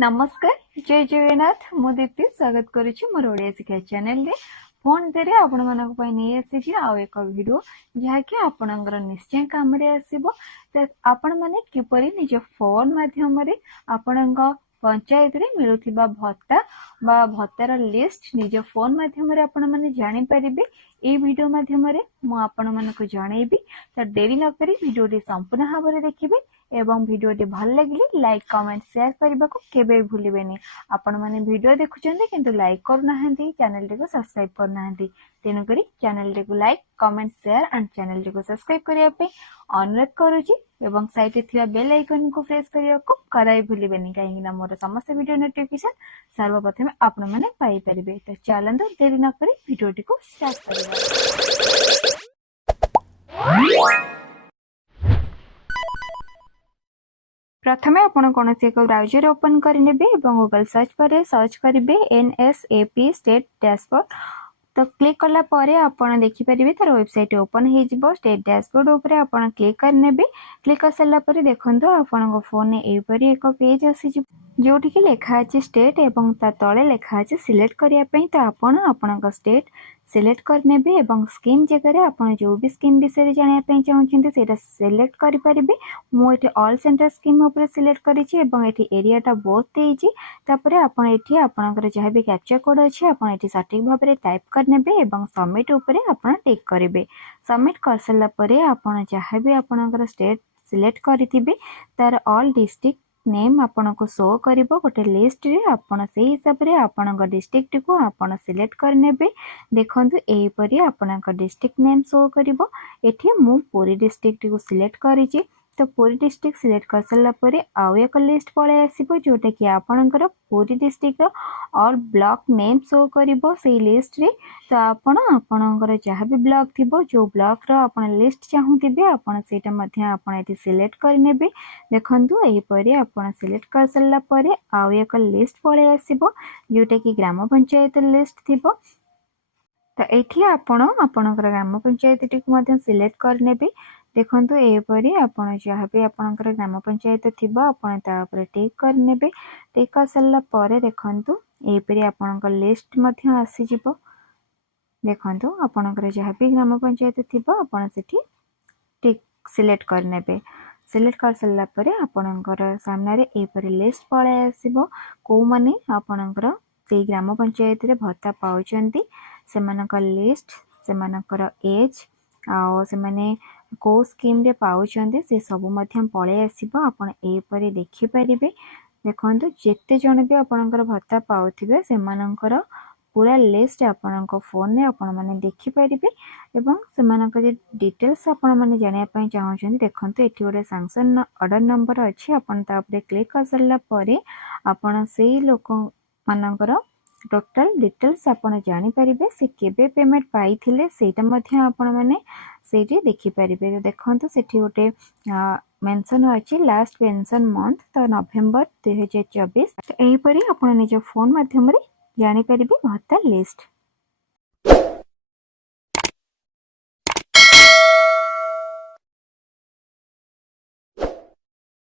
नमस्कार जय जगन्नाथ मु दीप्ति स्वागत करुच्ची मोर ओडिया शिक्षा चैनल रे फोन तेरे आपण मानक पई नै आसी आउ एक वीडियो जहाँकि आपणकर निश्चय काम रे आसीबो आपण माने किपरि निज फोन माध्यम रे आपणक पंचायत रे मिलुथिबा भत्ता बा भत्तार लिस्ट निज फोन माध्यम रे आपण माने जानि परिबे ए वीडियो माध्यम रे मु आपण मानक जणैबी त देरी न करी वीडियो रे संपूर्ण भाबरे देखिबे एवं वीडियो टी भल लगिले लाइक कमेंट शेयर करने को केबे भूलिबेनी। आपण माने वीडियो देखुचंदे किंतु लाइक करनाहंती चैनल टी को सब्सक्राइब करनाहंती तेनु करी चैनल टी को like comment share and channel T को सब्सक्राइब करिया पे अनुरोध करूची एवं साइड रे थिया बेल आइकन को प्रेस करिया को कराई भूलिबेनी काहेकि ना मोर समस्त वीडियो नोटिफिकेशन सर्वप्रथम आपण माने पाई परिबे। तो चलंदो देरी न करी वीडियो टी को स्टार्ट करिया। प्रथमे आपण कौन एक ब्राउजर ओपन करने गूगल सर्च पर सर्च करेंगे NSAP स्टेट डैशबोर्ड। तो क्लिक कला परे आपण देखि परिबे तार वेबसाइट ओपन हे जिवो स्टेट डैशबोर्ड ऊपर आपण क्लिक करने क्लिक कर सारा पर देखंतु आपण फोन ए परी एक पेज आसी जोठी कि लेखा अछि स्टेट एवं ता तळे लेखा अछि सिलेक्ट करिया पई। तो आपण आपणक स्टेट सिलेक्ट करने एवं स्कीम जगह रे आपण जो भी स्कीम विषय जानिया पई चाहउछिन्ते सेटा सिलेक्ट करि परिबे। मो एठी ऑल सेंटर स्कीम ऊपर सिलेक्ट करिछि एवं एठी एरिया टा बोथ देइछि। तापरे आपण एठी आपणकर जहा भी कैप्चा कोड अछि आपण एठी सटीक भाबरे टाइप करनेबे एवं सबमिट ऊपर आपण टिक करिवे। सबमिट कर सल्ला परे आपण जहा भी आपणकर स्टेट सिलेक्ट करिथिबे तार ऑल डिस्ट्रिक्ट नेम आपन को शो करिवो गोटे लिस्ट रे आपन से हिसाब रे आपन डिस्ट्रिक्ट को आपन सिलेक्ट करनेबे। देखंतु एही परी आपन डिस्ट्रिक्ट नेम शो करिवो। एठी मु पुरी डिस्ट्रिक्ट को सिलेक्ट करिछि। तो पुरी डिस्ट्रिक्ट सिलेक्ट कर सल्ला परे आउ एक लिस्ट पळे आसीबो जोटा कि आपनकर पुरी डिस्ट्रिक्ट रो ऑल ब्लॉक नेम शो करिवो सेही लिस्ट रे। तो आपनकर जहा भी ब्लॉक थिबो जो ब्लॉक रो आपन लिस्ट चाहुथिबे आपन सेटा मध्य आपन एठी सिलेक्ट करनेबे। देखंतु एही परे आपन सिलेक्ट कर सल्ला परे आउ एक लिस्ट पळे आसीबो जोटा कि ग्राम पंचायत लिस्ट थिबो। तो एठी आपणकर ग्राम पंचायत टी को मध्य सिलेक्ट करनेबे। देखंतु एपरी आपण जहाँ भी आपणकर ग्राम पंचायत थिबा आपण ता ऊपर टिक करनेबे। टिक कर सल्ला परे देखंतु एपरी आपणकर लिस्ट मध्य आसी जिवो। देखंतु आपणकर जहाँ भी ग्राम पंचायत थिबा आपण सेठी टिक सिलेक्ट करनेबे। सिलेक्ट कर सल्ला परे आपणकर सामने रे एपरी लिस्ट पळे आसीबो को माने आपणकर से ग्राम पंचायत रे भत्ता पाउचंती सेमानकर लिस्ट सेमानकर एज आ से माने को स्कीम रे पाउचंती से सब मध्यम पळे आसीबो आपण ए परे देखि परिबे। देखंतु जेते जण भी आपणकर भत्ता पाउथिबे सेमानकर पूरा लिस्ट आपणक फोन रे आपण माने देखि परिबे एवं सेमानकर जे डिटेल्स आपण माने जानिया पई चाहउछन। देखंतु एठी गोटे सैंक्शन ऑर्डर नंबर अछि आपण ता ऊपर क्लिक कर सल्ला परे आपण सेही लोक मानकर टोटल डिटेल्स आपण जानि परिबे से केबे पेमेंट पाइथिले सेटा मध्य आपण माने सेठी देखि परिबे। तो देखंतु सेठी गोटे मेंशन अछि लास्ट पेंशन मंथ तो नवेम्बर 2024। तो एही परी आपण निज फोन माध्यम रे जानि परिबे भत्ता लिस्ट।